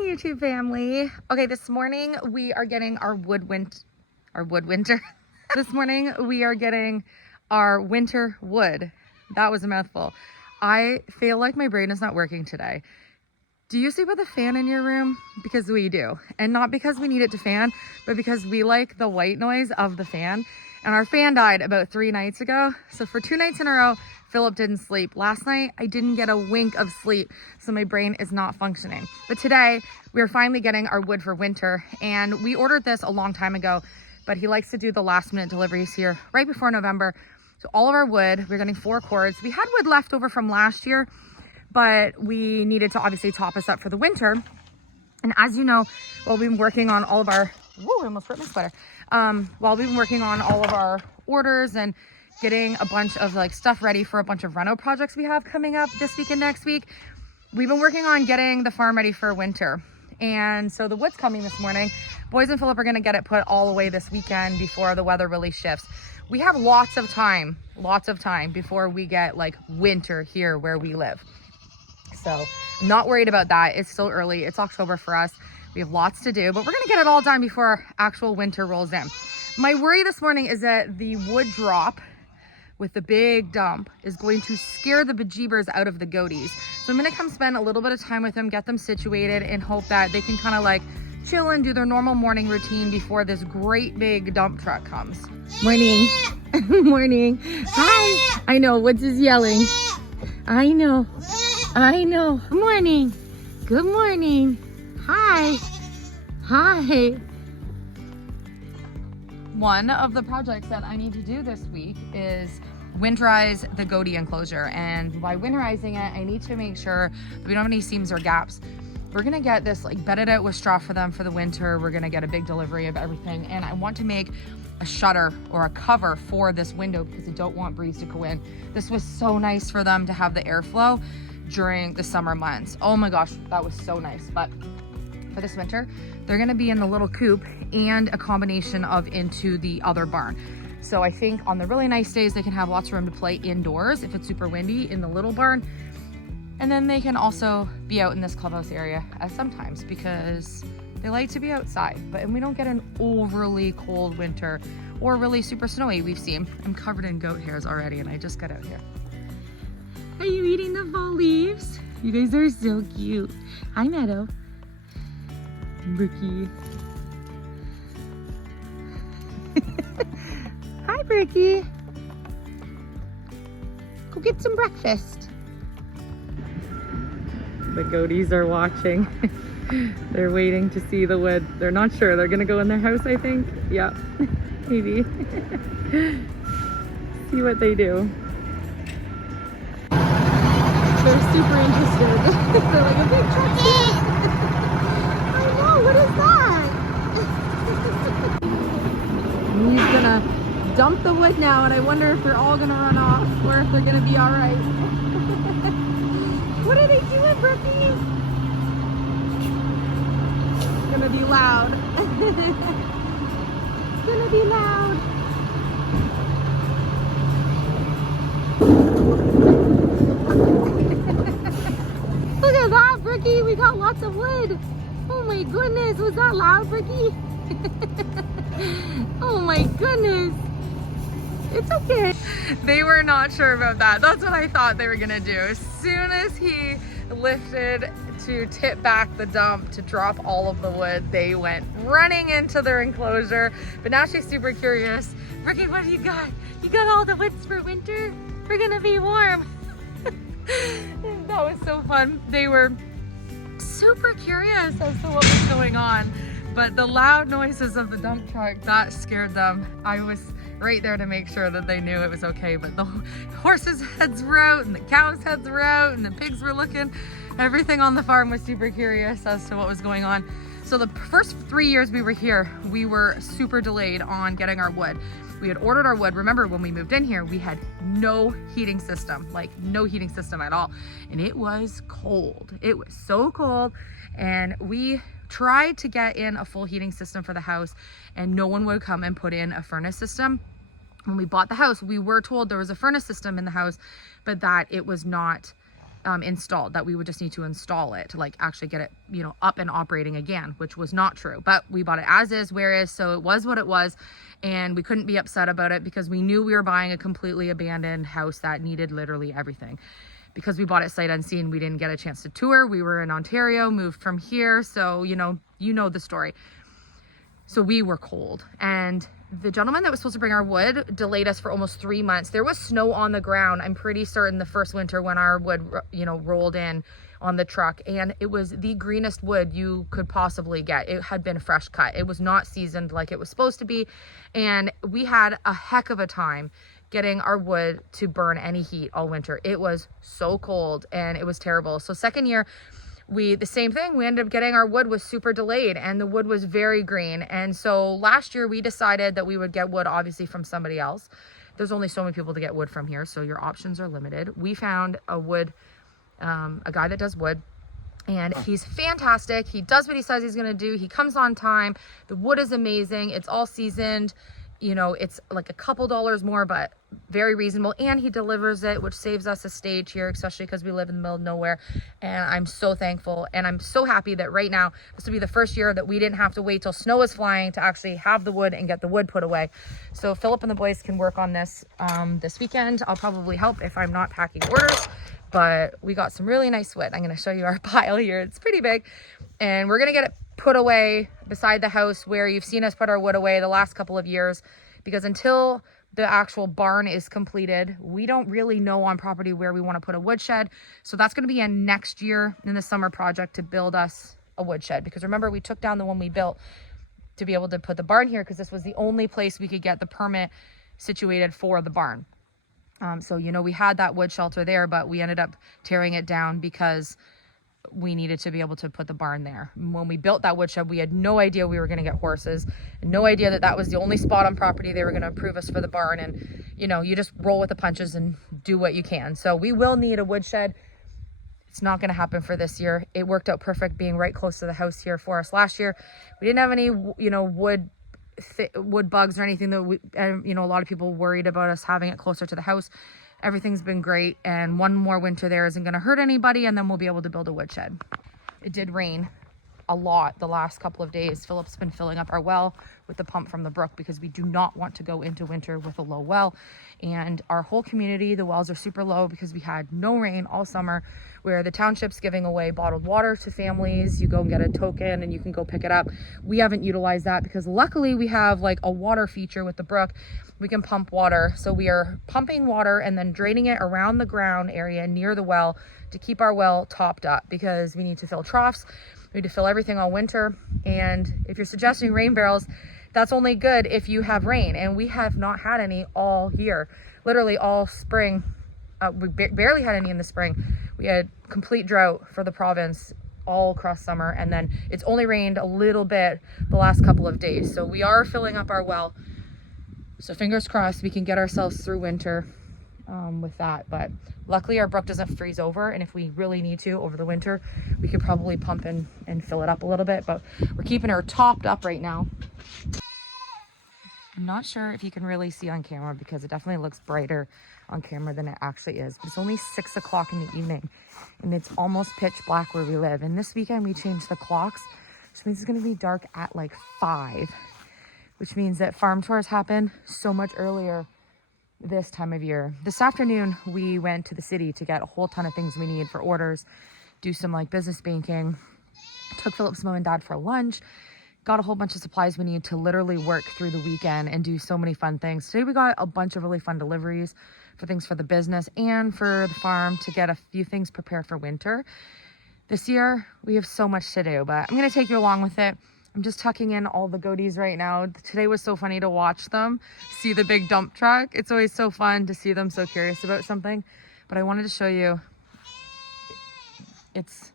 YouTube family. Okay, this morning we are getting our winter. This morning we are getting our winter wood. That was a mouthful. I feel like my brain is not working today. Do you sleep with a fan in your room? Because we do. And not because we need it to fan, but because we like the white noise of the fan. And our fan died about 3 nights ago. So for 2 nights in a row, Philip didn't sleep. Last night, I didn't get a wink of sleep, so my brain is not functioning. But today, we're finally getting our wood for winter. And we ordered this a long time ago, but he likes to do the last minute deliveries here right before November. So all of our wood, we're getting 4 cords. We had wood left over from last year, but we needed to obviously top us up for the winter. And as you know, while we've been working on all of our, whoa, I almost ripped my sweater. While we've been working on all of our orders and getting a bunch of like stuff ready for a bunch of reno projects we have coming up this week and next week, we've been working on getting the farm ready for winter. And so the wood's coming this morning. Boys and Philip are gonna get it put all away this weekend before the weather really shifts. We have lots of time before we get like winter here where we live. So I'm not worried about that. It's still early. It's October for us. We have lots to do, but we're gonna get it all done before actual winter rolls in. My worry this morning is that the wood drop with the big dump is going to scare the bejeebers out of the goaties. So I'm gonna come spend a little bit of time with them, get them situated, and hope that they can kind of like chill and do their normal morning routine before this great big dump truck comes. Morning. Morning. Hi. I know, Woods is yelling. I know. Good morning. Good morning. Hi. Hi. One of the projects that I need to do this week is winterize the goatee enclosure. And by winterizing it, I need to make sure that we don't have any seams or gaps. We're gonna get this like bedded out with straw for them for the winter. We're gonna get a big delivery of everything. And I want to make a shutter or a cover for this window because I don't want breeze to go in. This was so nice for them to have the airflow during the summer months. Oh my gosh, that was so nice. But for this winter, they're gonna be in the little coop and a combination of into the other barn. So I think on the really nice days, they can have lots of room to play indoors if it's super windy in the little barn. And then they can also be out in this clubhouse area sometimes because they like to be outside. And we don't get an overly cold winter or really super snowy we've seen. I'm covered in goat hairs already and I just got out here. Are you eating the fall leaves? You guys are so cute. Hi, Meadow. Brookie. Hi, Brookie. Go get some breakfast. The goaties are watching. They're waiting to see the wood. They're not sure. They're gonna go in their house, I think. Yeah, maybe. See what they do. They're super interested. They're like, a big truck's here. I know, what is that? He's gonna dump the wood now, and I wonder if they're all gonna run off or if they're gonna be all right. What are they doing, Brookie? It's gonna be loud. It's gonna be loud. Look at that, Brookie. We got lots of wood. Oh my goodness. Was that loud, Brookie? Oh my goodness. It's okay. They were not sure about that. That's what I thought they were gonna do. As soon as he lifted to tip back the dump to drop all of the wood, they went running into their enclosure. But now she's super curious. Brookie, what do you got? You got all the woods for winter? We're gonna be warm. That was so fun. They were super curious as to what was going on. But the loud noises of the dump truck, that scared them. I was right there to make sure that they knew it was okay. But the horses' heads were out and the cows' heads were out and the pigs were looking. Everything on the farm was super curious as to what was going on. So the first 3 years we were here, we were super delayed on getting our wood. We had ordered our wood. Remember when we moved in here, we had no heating system, like no heating system at all. And it was cold. It was so cold. And we tried to get in a full heating system for the house and no one would come and put in a furnace system. When we bought the house, we were told there was a furnace system in the house, but that it was not installed, that we would just need to install it to like actually get it, you know, up and operating again, which was not true. But we bought it as is, where is, so it was what it was, and we couldn't be upset about it because we knew we were buying a completely abandoned house that needed literally everything. Because we bought it sight unseen, we didn't get a chance to tour. We were in Ontario, moved from here, so you know the story. So we were cold, and the gentleman that was supposed to bring our wood delayed us for almost 3 months. There was snow on the ground, I'm pretty certain, the first winter when our wood, you know, rolled in on the truck, and it was the greenest wood you could possibly get. It had been fresh cut. It was not seasoned like it was supposed to be, and we had a heck of a time getting our wood to burn any heat all winter. It was so cold and it was terrible. So second year, the same thing, we ended up getting our wood was super delayed, and the wood was very green. And so last year we decided that we would get wood obviously from somebody else. There's only so many people to get wood from here, so your options are limited. We found a guy that does wood, and he's fantastic. He does what he says he's going to do. He comes on time. The wood is amazing. It's all seasoned. You know, it's like a couple dollars more, but very reasonable, and he delivers it, which saves us a stage here, especially because we live in the middle of nowhere. And I'm so thankful, and I'm so happy that right now this will be the first year that we didn't have to wait till snow is flying to actually have the wood and get the wood put away. So Philip and the boys can work on this this weekend. I'll probably help if I'm not packing orders, but we got some really nice wood. I'm going to show you our pile here. It's pretty big, and we're going to get it put away beside the house where you've seen us put our wood away the last couple of years, because until the actual barn is completed, we don't really know on property where we want to put a woodshed. So that's going to be a next year in the summer project to build us a woodshed, because remember, we took down the one we built to be able to put the barn here because this was the only place we could get the permit situated for the barn. So, you know, we had that wood shelter there, but we ended up tearing it down because we needed to be able to put the barn there. When we built that woodshed, we had no idea we were going to get horses, no idea that that was the only spot on property they were going to approve us for the barn. And, you know, you just roll with the punches and do what you can. So we will need a woodshed. It's not going to happen for this year. It worked out perfect being right close to the house here for us last year. We didn't have any, you know, wood bugs or anything that you know, a lot of people worried about us having it closer to the house. Everything's been great, and one more winter there isn't going to hurt anybody, and then we'll be able to build a woodshed. It did rain a lot the last couple of days. Philip's been filling up our well with the pump from the brook because we do not want to go into winter with a low well. And our whole community, the wells are super low because we had no rain all summer, where the township's giving away bottled water to families. You go and get a token and you can go pick it up. We haven't utilized that because luckily we have like a water feature with the brook. We can pump water. So we are pumping water and then draining it around the ground area near the well to keep our well topped up, because we need to fill troughs. We need to fill everything all winter. And if you're suggesting rain barrels, that's only good if you have rain, and we have not had any all year, literally all spring. We barely had any in the spring. We had complete drought for the province all across summer, and then it's only rained a little bit the last couple of days. So we are filling up our well, so fingers crossed we can get ourselves through winter with that. But luckily our brook doesn't freeze over, and if we really need to over the winter, we could probably pump and fill it up a little bit, but we're keeping her topped up right now. I'm not sure if you can really see on camera because it definitely looks brighter on camera than it actually is, but it's only 6 o'clock in the evening and it's almost pitch black where we live. And this weekend we changed the clocks, which means it's going to be dark at like 5, which means that farm tours happen so much earlier this time of year. This afternoon we went to the city to get a whole ton of things we need for orders, do some like business banking, took Philip's mom and dad for lunch, got a whole bunch of supplies we need to literally work through the weekend and do so many fun things. Today we got a bunch of really fun deliveries for things for the business and for the farm to get a few things prepared for winter. This year we have so much to do, but I'm going to take you along with it. I'm just tucking in all the goaties right now. Today was so funny to watch them see the big dump truck. It's always so fun to see them so curious about something, but I wanted to show you it's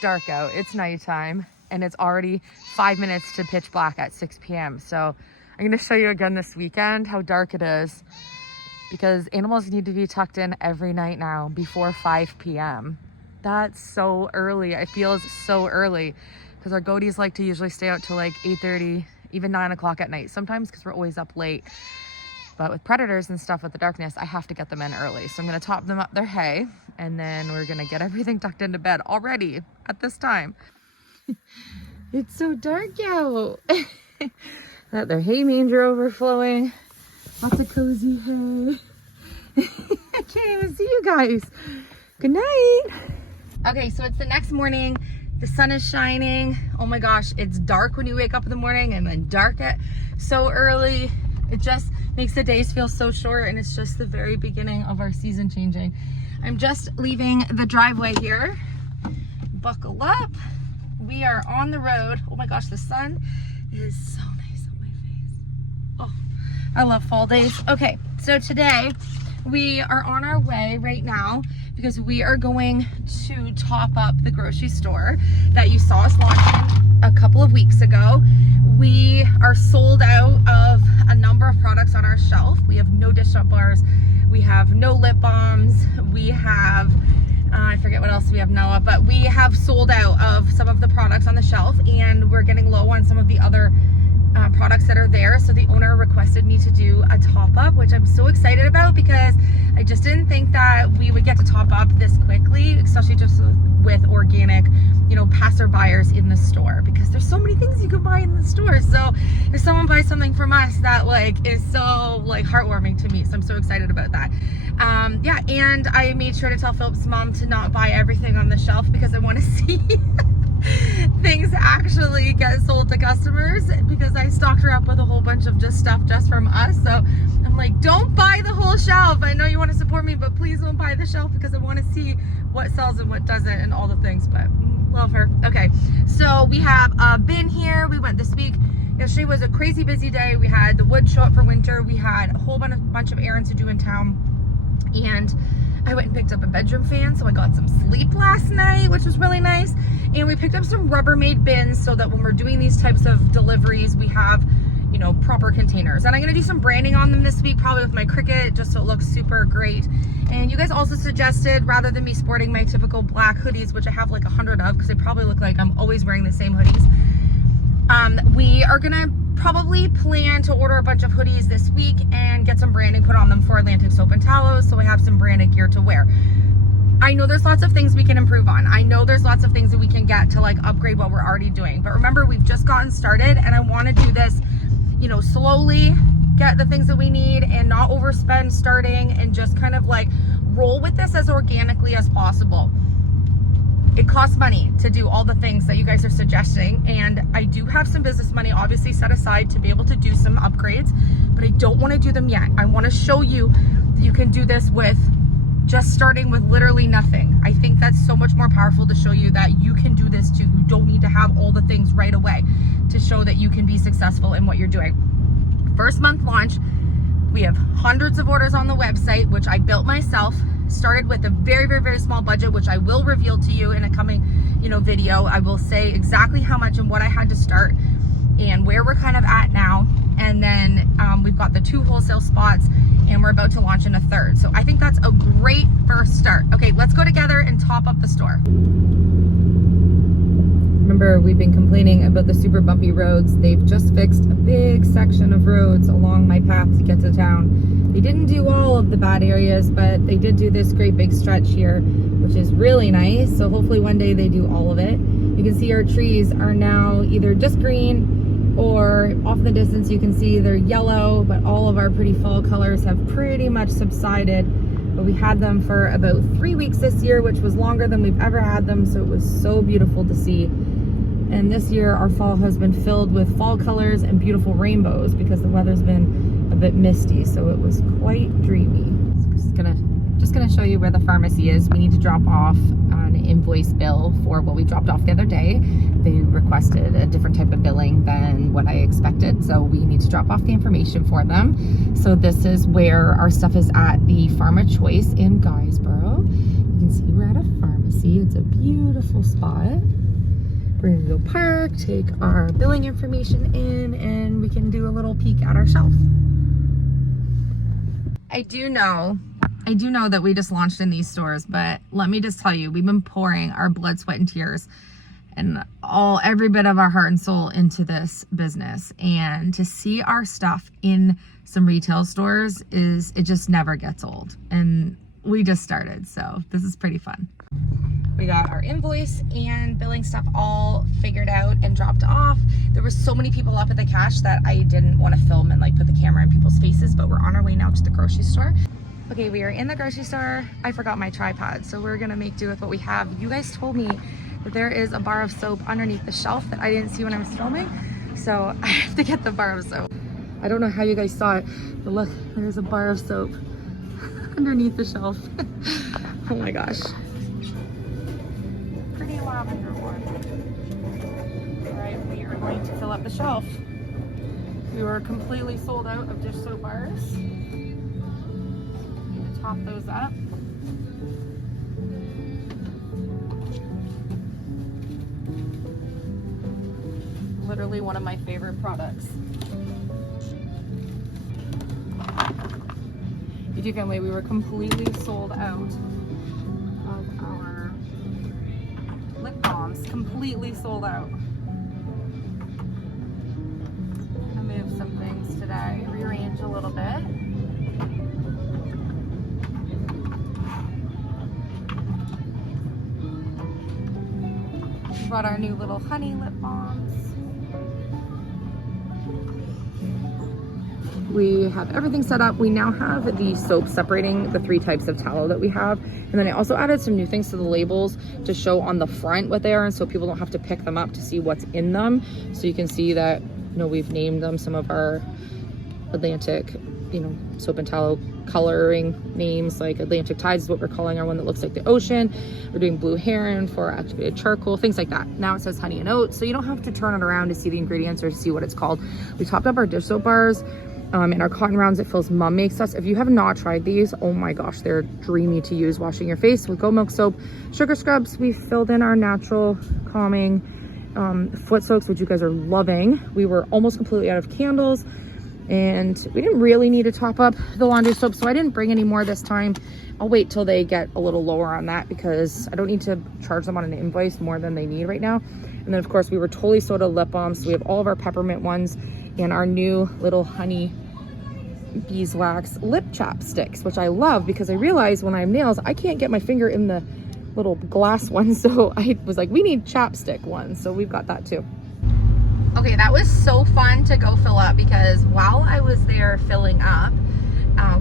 dark out, it's nighttime, and it's already 5 minutes to pitch black at 6 p.m. So I'm going to show you again this weekend how dark it is, because animals need to be tucked in every night now before 5 p.m. That's so early. It feels so early because our goaties like to usually stay out till like 8:30, even 9 o'clock at night sometimes, because we're always up late. But with predators and stuff with the darkness, I have to get them in early. So I'm going to top them up their hay, and then we're going to get everything tucked into bed already at this time. It's so dark out. Got their hay manger overflowing. Lots of cozy hay. I can't even see you guys. Good night. Okay, so it's the next morning. The sun is shining. Oh my gosh, it's dark when you wake up in the morning and then dark at so early. It just makes the days feel so short, and it's just the very beginning of our season changing. I'm just leaving the driveway here. Buckle up. We are on the road. Oh my gosh, the sun is so nice on my face. Oh, I love fall days. Okay, so today we are on our way right now because we are going to top up the grocery store that you saw us launching a couple of weeks ago. We are sold out of a number of products on our shelf. We have no dish soap bars. We have no lip balms. We have, I forget what else we have now, but we have sold out of some of the products on the shelf, and we're getting low on some of the other products that are there. So the owner requested me to do a top up, which I'm so excited about because I just didn't think that we would get to top up this quickly, especially just with organic, you know, passerbyers in the store, because there's so many things you can buy in the store. So if someone buys something from us, that like is so like heartwarming to me. So I'm so excited about that. Yeah, and I made sure to tell Philip's mom to not buy everything on the shelf because I want to see things actually get sold to customers, because I stocked her up with a whole bunch of just stuff just from us. So I'm like, don't buy the whole shelf. I know you want to support me, but please don't buy the shelf, because I want to see what sells and what doesn't and all the things. But love her. Okay, so we have a bin here. We went this week. Yesterday was a crazy busy day. We had the wood show up for winter. We had a whole bunch of errands to do in town, and I went and picked up a bedroom fan, so I got some sleep last night, which was really nice. And we picked up some Rubbermaid bins so that when we're doing these types of deliveries, we have, you know, proper containers. And I'm gonna do some branding on them this week, probably with my Cricut, just so it looks super great. And you guys also suggested, rather than me sporting my typical black hoodies, which I have like 100 of, because they probably look like I'm always wearing the same hoodies, we are gonna probably plan to order a bunch of hoodies this week and get some branding put on them for Atlantic Soap and Tallows, so I have some branded gear to wear. I know there's lots of things we can improve on. I know there's lots of things that we can get to like upgrade what we're already doing. But remember, we've just gotten started, and I want to do this, you know, slowly, get the things that we need and not overspend starting, and just kind of like roll with this as organically as possible. It costs money to do all the things that you guys are suggesting, and I do have some business money obviously set aside to be able to do some upgrades, but I don't want to do them yet. I want to show you that you can do this with just starting with literally nothing. I think that's so much more powerful to show you that you can do this too. You don't need to have all the things right away to show that you can be successful in what you're doing. First month launch, we have hundreds of orders on the website, which I built myself. Started with a very, very, very small budget, which I will reveal to you in a coming, you know, video. I will say exactly how much and what I had to start and where we're kind of at now. And then we've got the 2 wholesale spots, and we're about to launch in a 3rd. So I think that's a great first start. Okay, let's go together and top up the store. Remember, we've been complaining about the super bumpy roads. They've just fixed a big section of roads along my path to get to town. They didn't do all of the bad areas, but they did do this great big stretch here, which is really nice. So hopefully one day they do all of it. You can see our trees are now either just green, or off in the distance you can see they're yellow, but all of our pretty fall colors have pretty much subsided. But we had them for about 3 weeks this year, which was longer than we've ever had them, so it was so beautiful to see. And this year our fall has been filled with fall colors and beautiful rainbows because the weather's been a bit misty, so it was quite dreamy. Just gonna show you where the pharmacy is. We need to drop off an invoice bill for what we dropped off the other day. They requested a different type of billing than what I expected, so we need to drop off the information for them. So this is where our stuff is at the Pharma Choice in Guysborough. You can see we're at a pharmacy. It's a beautiful spot. We're gonna go park, take our billing information in, and we can do a little peek at our shelf. I do know that we just launched in these stores, but let me just tell you, we've been pouring our blood, sweat, and tears and every bit of our heart and soul into this business, and to see our stuff in some retail stores it just never gets old. And we just started, so this is pretty fun. We got our invoice and billing stuff all figured out and dropped off. There were so many people up at the cash that I didn't want to film and like put the camera in people's faces, but we're on our way now to the grocery store. Okay, we are in the grocery store. I forgot my tripod, so we're gonna make do with what we have. You guys told me that there is a bar of soap underneath the shelf that I didn't see when I was filming, so I have to get the bar of soap. I don't know how you guys saw it, but look, there's a bar of soap underneath the shelf. Oh my gosh. Pretty lavender one. All right, we are going to fill up the shelf. We were completely sold out of dish soap bars. Need to top those up. Literally one of my favorite products. YouTube family, we were completely sold out of our lip balms. Completely sold out. I moved some things today, rearrange a little bit. We brought our new little honey lip balms. We have everything set up. We now have the soap separating the 3 types of tallow that we have. And then I also added some new things to the labels to show on the front what they are, and so people don't have to pick them up to see what's in them. So you can see that, you know, we've named them some of our Atlantic, you know, soap and tallow coloring names, like Atlantic Tides is what we're calling our one that looks like the ocean. We're doing Blue Heron for activated charcoal, things like that. Now it says honey and oat, so you don't have to turn it around to see the ingredients or to see what it's called. We topped up our dish soap bars and our cotton rounds that Phil's mom makes us. If you have not tried these, oh my gosh, they're dreamy to use washing your face with goat milk soap. Sugar scrubs, we filled in our natural calming foot soaks, which you guys are loving. We were almost completely out of candles, and we didn't really need to top up the laundry soap, so I didn't bring any more this time. I'll wait till they get a little lower on that because I don't need to charge them on an invoice more than they need right now. And then of course we were totally sold out of lip balms, so we have all of our peppermint ones and our new little honey beeswax lip chapsticks, which I love because I realized when I have nails, I can't get my finger in the little glass one. So I was like, we need chapstick ones. So we've got that too. Okay, that was so fun to go fill up because while I was there filling up,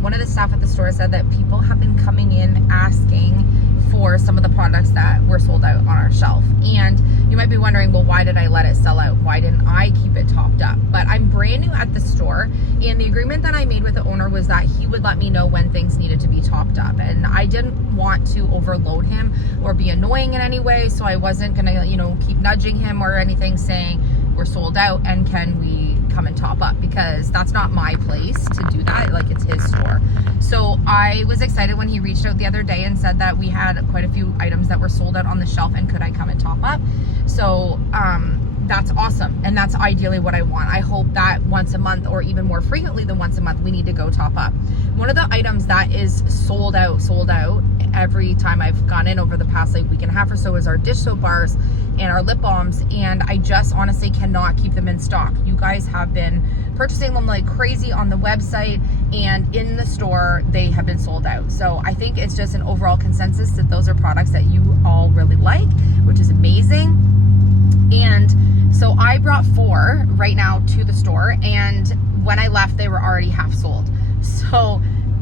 one of the staff at the store said that people have been coming in asking for some of the products that were sold out on our shelf. And you might be wondering, well, why did I let it sell out? Why didn't I keep it topped up? But I'm brand new at the store, and the agreement that I made with the owner was that he would let me know when things needed to be topped up. And I didn't want to overload him or be annoying in any way, so I wasn't gonna, you know, keep nudging him or anything saying we're sold out and can we come and top up, because that's not my place to do that. Like, it's his store. So I was excited when he reached out the other day and said that we had quite a few items that were sold out on the shelf and could I come and top up. So that's awesome, and that's ideally what I want. I hope that once a month or even more frequently than once a month we need to go top up. One of the items that is sold out every time I've gone in over the past like week and a half or so is our dish soap bars and our lip balms, and I just honestly cannot keep them in stock. You guys have been purchasing them like crazy on the website, and in the store they have been sold out. So I think it's just an overall consensus that those are products that you all really like, which is amazing. And so I brought 4 right now to the store, and when I left they were already half sold. So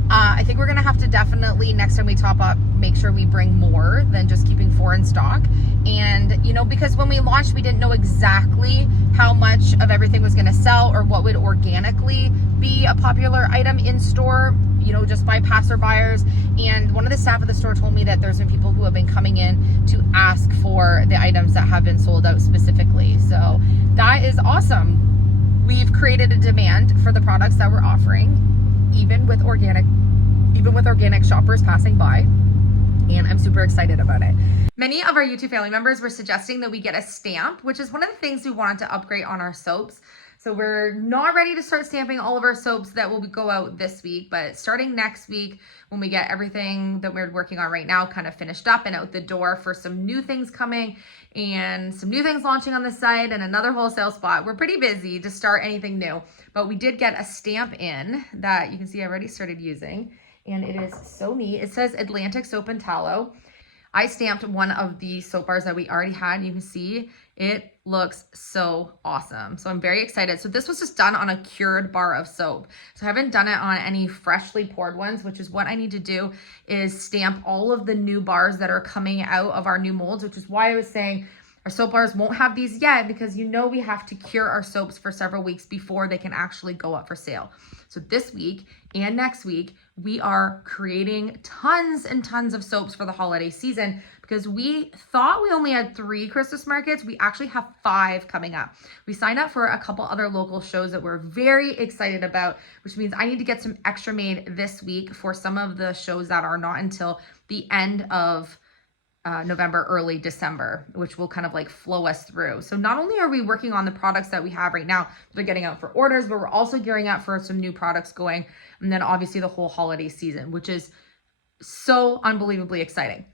I think we're gonna have to definitely, next time we top up, make sure we bring more than just keeping 4 in stock. And, you know, because when we launched, we didn't know exactly how much of everything was gonna sell or what would organically be a popular item in store, you know, just by passerbyers. And one of the staff at the store told me that there's been people who have been coming in to ask for the items that have been sold out specifically. So that is awesome. We've created a demand for the products that we're offering, even with organic shoppers passing by, and I'm super excited about it. Many of our YouTube family members were suggesting that we get a stamp, which is one of the things we wanted to upgrade on our soaps. So we're not ready to start stamping all of our soaps that will go out this week, but starting next week, when we get everything that we're working on right now kind of finished up and out the door for some new things coming and some new things launching on the site and another wholesale spot. We're pretty busy to start anything new, but we did get a stamp in that you can see I already started using, and it is so neat. It says Atlantic Soap and Tallow. I stamped one of the soap bars that we already had, and you can see it looks so awesome. So I'm very excited. So this was just done on a cured bar of soap. So I haven't done it on any freshly poured ones, which is what I need to do, is stamp all of the new bars that are coming out of our new molds, which is why I was saying our soap bars won't have these yet, because you know we have to cure our soaps for several weeks before they can actually go up for sale. So this week and next week, we are creating tons and tons of soaps for the holiday season, because we thought we only had 3 Christmas markets. We actually have 5 coming up. We signed up for a couple other local shows that we're very excited about, which means I need to get some extra made this week for some of the shows that are not until the end of November, early December, which will kind of like flow us through. So not only are we working on the products that we have right now that are getting out for orders, but we're also gearing up for some new products going. And then obviously the whole holiday season, which is so unbelievably exciting.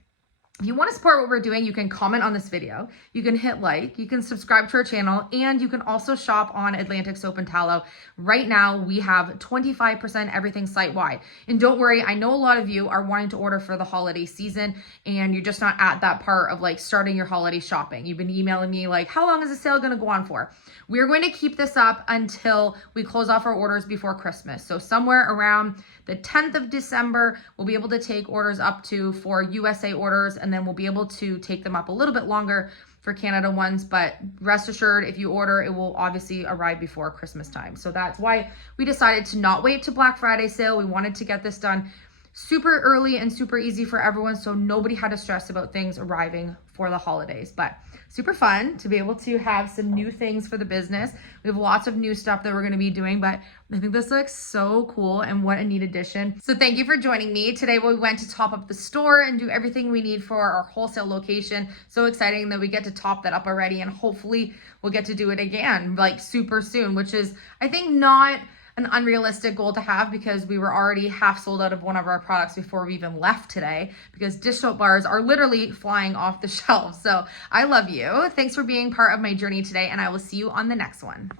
If you want to support what we're doing, you can comment on this video, you can hit like, you can subscribe to our channel, and you can also shop on Atlantic Soap and Tallow. Right now, we have 25% everything site-wide. And don't worry, I know a lot of you are wanting to order for the holiday season, and you're just not at that part of like starting your holiday shopping. You've been emailing me like, how long is the sale going to go on for? We're going to keep this up until we close off our orders before Christmas. So somewhere around the 10th of December, we'll be able to take orders up to for USA orders, and then we'll be able to take them up a little bit longer for Canada ones. But rest assured, if you order, it will obviously arrive before Christmas time. So that's why we decided to not wait to Black Friday sale. We wanted to get this done super early and super easy for everyone, so nobody had to stress about things arriving for the holidays. But super fun to be able to have some new things for the business. We have lots of new stuff that we're going to be doing, but I think this looks so cool, and what a neat addition. So thank you for joining me. Today we went to top up the store and do everything we need for our wholesale location. So exciting that we get to top that up already, and hopefully we'll get to do it again like super soon, which is I think not an unrealistic goal to have, because we were already half sold out of one of our products before we even left today, because dish soap bars are literally flying off the shelves. So I love you. Thanks for being part of my journey today, and I will see you on the next one.